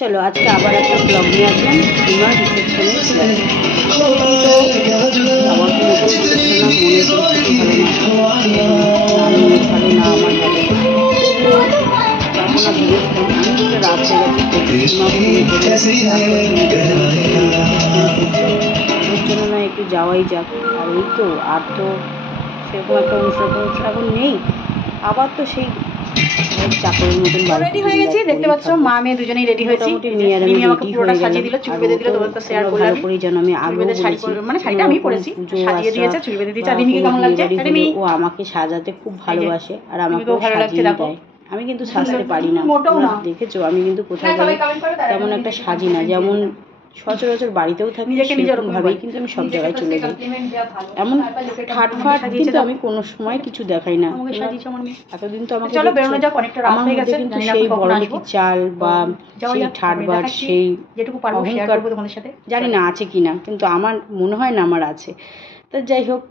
চলো আজকে আবার একটা ব্লগ নিয়ে আসলাম সীমার রিসেপশনে। আমার কোনো ভালো না, আমার ভালো রাত হয়ে গেছে, জন্য না একটু যাওয়াই যাক। আর এই তো আর তো সেরকম একটা অনুষ্ঠান এখন নেই, আবার তো সেই চাকরির মতন রেডি হয়ে গেছি। দেখতে পাচ্ছ মা মেয়ে দুজনেই রেডি হয়েছি। রিমি আমাকে পুরোটা সাজিয়ে দিল, চুল বেঁধে দিল। তোমাদের তো শেয়ার করলাম ভালো করে জানো আমি আগে শাড়ি পরে, মানে শাড়িটা আমি পরেছি, সাজিয়ে দিয়েছে, চুল বেঁধে দিয়েছে। রিমিকে কেমন লাগছে? রিমি ও আমাকে সাজাতে খুব ভালোবাসে আর আমাকে ভালো লাগছে। দেখো আমি কিন্তু সাজতে পারি না, দেখেছো আমি কিন্তু কোথাও তেমন একটা সাজি না, যেমন সচরাচর বাড়িতেও থাকি সেরকম ভাবেই কিন্তু আমি সব জায়গায় চলে যাই। এমন ঠাটফাট কিন্তু আমি কোনো সময় কিছু দেখাই না। এতদিন তো আমাকে আমার মধ্যে কিন্তু সেই বড়লোকি চাল বা সেই ঠাটবাট সেই অহংকার জানি না আছে কি না, কিন্তু আমার মনে হয় না আমার আছে। তা যাই হোক,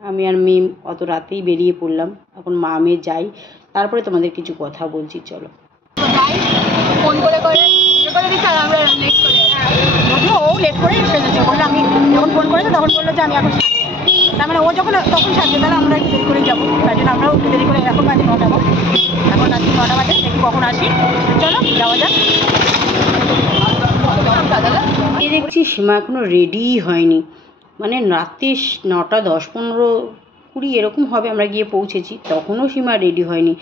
আমি আর মেয়ে অত রাতেই বেরিয়ে পড়লাম। এখন মা মেয়ে যাই, তারপরে তোমাদের কিছু কথা বলছি। চলো ফোন করে দিচ্ছে আর আমরা লেট করে, যদিও ও লেট করে এসেছে। বললো আমি যখন ফোন করেছে তখন বললো যে আমি এখন সাজছি, তার মানে ও যখন তখন সাজছে, তাহলে আমরা একটু দেরি করে যাবো। তাই জন্য আমরাও একটু দেরি করে, এখন বাজে 9টা, এখন আজকে 9টা বাজে, দেখি কখন আসি। চলো যাওয়া যাক। এই দেখছি সীমা এখনো রেডিই হয়নি, মানে রাতে 9টা 10, 15, 20 এরকম হবে আমরা গিয়ে পৌঁছেছি, তখনও সীমা রেডি হয়নি।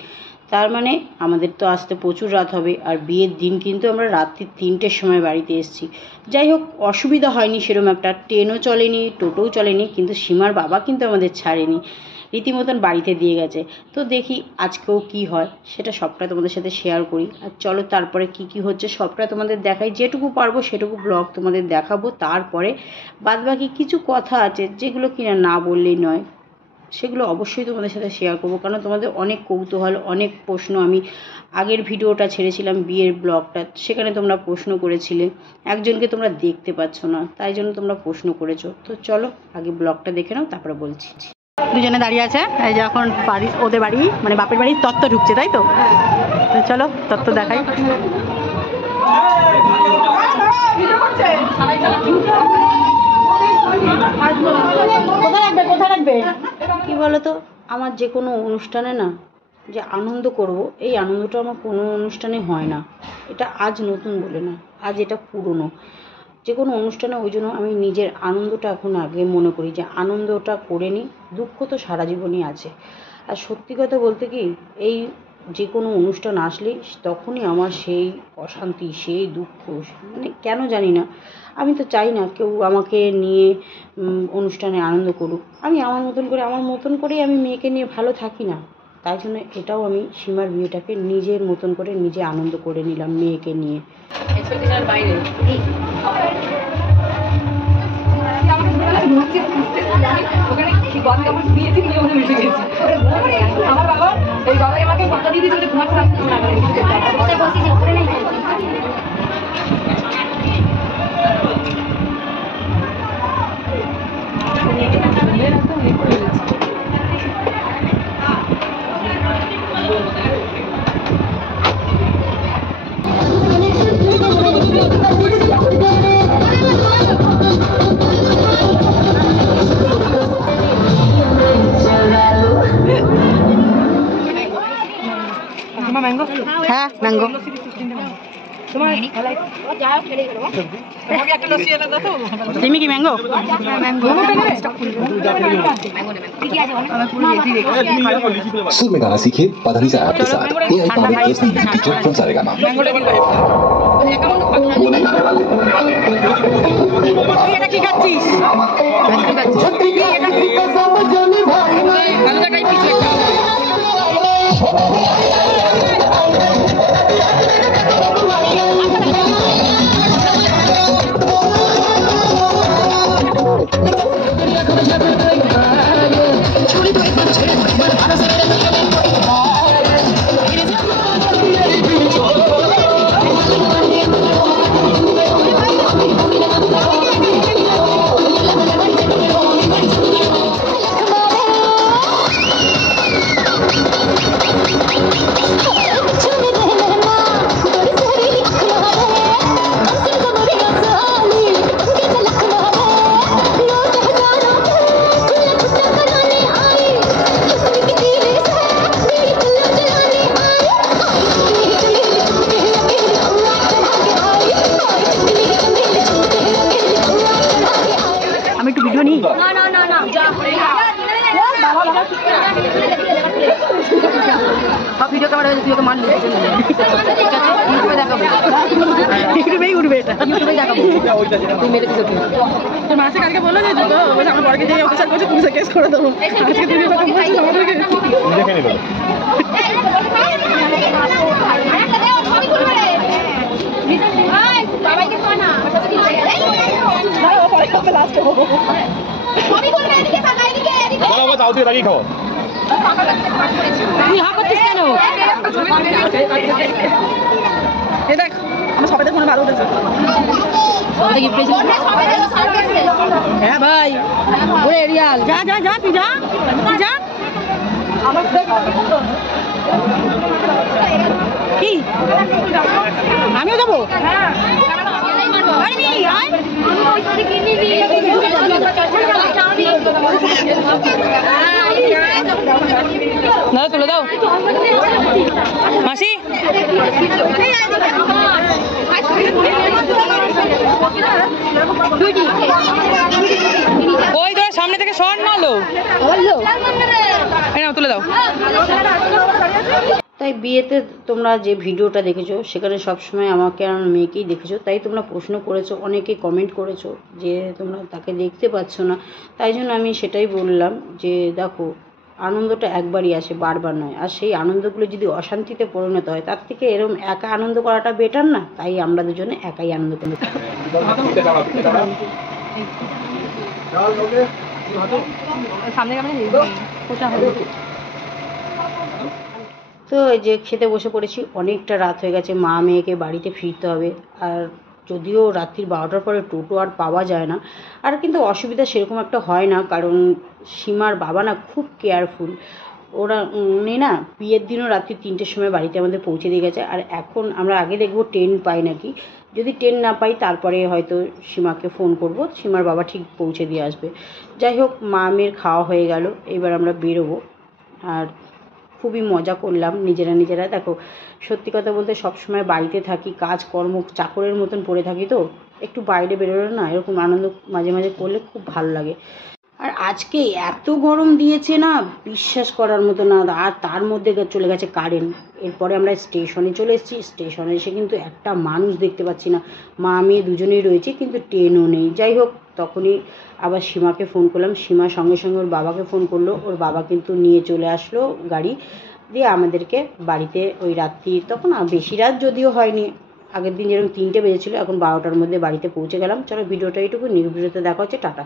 তার মানে আমাদের তো আসতে প্রচুর রাত হবে। আর বিয়ের দিন কিন্তু আমরা রাত্রি 3টের সময় বাড়িতে এসেছি। যাই হোক, অসুবিধা হয়নি সেরকম একটা, ট্রেনও চলেনি, টোটোও চলেনি, কিন্তু সীমার বাবা কিন্তু আমাদের ছাড়েনি, রীতিমতন বাড়িতে দিয়ে গেছে। তো দেখি আজকেও কি হয়, সেটা সবটা তোমাদের সাথে শেয়ার করি। আর চলো তারপরে কি হচ্ছে সবটা তোমাদের দেখাই, যেটুকু পারবো সেটুকু ব্লগ তোমাদের দেখাবো। তারপরে বাদবাকি কিছু কথা আছে যেগুলো কিনা না বললেই নয়, সেগুলো অবশ্যই তোমাদের সাথে শেয়ার করবো, কারণ তোমাদের অনেক কৌতূহল, অনেক প্রশ্ন। আমি আগের ভিডিওটা ছেড়েছিলাম বিয়ের ব্লগটা, সেখানে তোমরা প্রশ্ন করেছিলে, একজনকে তোমরা দেখতে পাচ্ছ না, তাই জন্য তোমরা প্রশ্ন করেছো। তো চলো আগে ব্লগটা দেখে নাও, তারপরে বলছি। দুজনে দাঁড়িয়ে আছে, এই যে এখন বাড়ি, ওদের বাড়ি মানে বাপের বাড়ির তত্ত্ব ঢুকছে, তাই তো? চলো তত্ত্ব দেখাই। কোথায় রাখবে কি বলতো, আমার যে কোনো অনুষ্ঠানে না যে আনন্দ করব, এই আনন্দটা আমার কোনো অনুষ্ঠানে হয় না। এটা আজ নতুন বলে না, আজ এটা পুরনো। যে কোনো অনুষ্ঠানে ওই জন্য আমি নিজের আনন্দটা এখন আগে মনে করি, যে আনন্দটা করে নিই, দুঃখ তো সারা জীবনই আছে। আর সত্যি কথা বলতে কি, এই যে কোনো অনুষ্ঠান আসলেই তখনই আমার সেই অশান্তি, সেই দুঃখ, মানে কেন জানি না। আমি তো চাই না কেউ আমাকে নিয়ে অনুষ্ঠানে আনন্দ করুক। আমি আমার মতন করেই আমি মেয়েকে নিয়ে ভালো থাকি না। তাই জন্য এটাও আমি সীমার বিয়েটাকে নিজের মতন করে নিজে আনন্দ করে নিলাম মেয়েকে নিয়ে। আমার বাবা ওই বাবা আমাকে কথা দিয়ে দিয়েছে ম্যাঙ্গো। হ্যাঁ ম্যাঙ্গো। তুমি কি ম্যাঙ্গো? सुर में गाना सीखिए पाधानीसा ऐप के साथ। AI powered personal music teacher from Saregama. এটা কি খাচ্ছিস? তুই ওকে মারলি ঠিক আছে ইউটিউবে দেখাবো ইউটিউবেই উঠবে এটা ইউটিউবেই দেখাবো তুই মেরে দিস ওকে তোর মাসে কালকে বললো যে তো বলে আমার বরকে দিয়ে অফিসার করছে পুলিশে কেস করে দেবো আজকে তুমি কথা বলছিস আমাদেরকে দেখে নিল লাস্টে হবো যাও তুই লাগিয়ে খাও তুই হা করছিস কেন এই দেখ আমার সবাই ফোনে ভালো উঠেছে হ্যাঁ ভাই ওরে রিয়াল যা যা যা তুই যা তুই যা কি আমিও যাবো না তুলে দাও মাসি ওই তোর সামনে থেকে শর্ট মারলো তুলে দাও। তাই বিয়েতে তোমরা যে ভিডিওটা দেখেছো সেখানে সবসময় আমাকে আর আমার মেয়েকেই দেখেছো, তাই তোমরা প্রশ্ন করেছো, অনেকে কমেন্ট করেছো যে তোমরা তাকে দেখতে পাচ্ছ না। তাই জন্য আমি সেটাই বললাম যে দেখো, আনন্দটা একবারই আসে, বারবার নয়। আর সেই আনন্দগুলো যদি অশান্তিতে পরিণত হয় তার থেকে এরকম একা আনন্দ করাটা বেটার না? তাই আমরা দুজনে একাই আনন্দ করি। তো এই যে খেতে বসে পড়েছি, অনেকটা রাত হয়ে গেছে, মা মেয়েকে বাড়িতে ফিরতে হবে। আর যদিও রাত্রি 12টার পরে টোটো আর পাওয়া যায় না, আর কিন্তু অসুবিধা সেরকম একটা হয় না, কারণ সীমার বাবা না খুব কেয়ারফুল। ওরা উনি না বিয়ের দিনও রাত্রি 3টের সময় বাড়িতে আমাদের পৌঁছে দিয়ে গেছে। আর এখন আমরা আগে দেখবো ট্রেন পাই নাকি, যদি ট্রেন না পাই তারপরে হয়তো সীমাকে ফোন করব, সীমার বাবা ঠিক পৌঁছে দিয়ে আসবে। যাই হোক, মা মেয়ের খাওয়া হয়ে গেল, এবার আমরা বেরোবো। আর খুবই মজা করলাম নিজেরা। দেখো, সত্যি কথা বলতে সবসময় বাড়িতে থাকি, কাজকর্ম চাকরের মতন পড়ে থাকি, তো একটু বাইরে বেরোলে না এরকম আনন্দ মাঝে মাঝে করলে খুব ভালো লাগে। আর আজকে এত গরম দিয়েছে না, বিশ্বাস করার মতো না। আর তার মধ্যে চলে গেছে কারেন্ট। এরপরে আমরা স্টেশনে চলে এসেছি, স্টেশনে এসে কিন্তু একটা মানুষ দেখতে পাচ্ছি না। মা মেয়ে দুজনেই রয়েছে, কিন্তু ট্রেনও নেই। যাই হোক, তখনই আবার সীমাকে ফোন করলাম, সীমা সঙ্গে সঙ্গে ওর বাবাকে ফোন করলো, ওর বাবা কিন্তু নিয়ে চলে আসলো গাড়ি দিয়ে আমাদেরকে বাড়িতে। ওই রাত্রি তখন বেশি রাত যদিও হয়নি, আগের দিন যেরকম 3টে বেজেছিলো, এখন 12টার মধ্যে বাড়িতে পৌঁছে গেলাম। চলো ভিডিওটা এইটুকু, নেক্সট ভিডিওতে দেখা হচ্ছে, টাটা।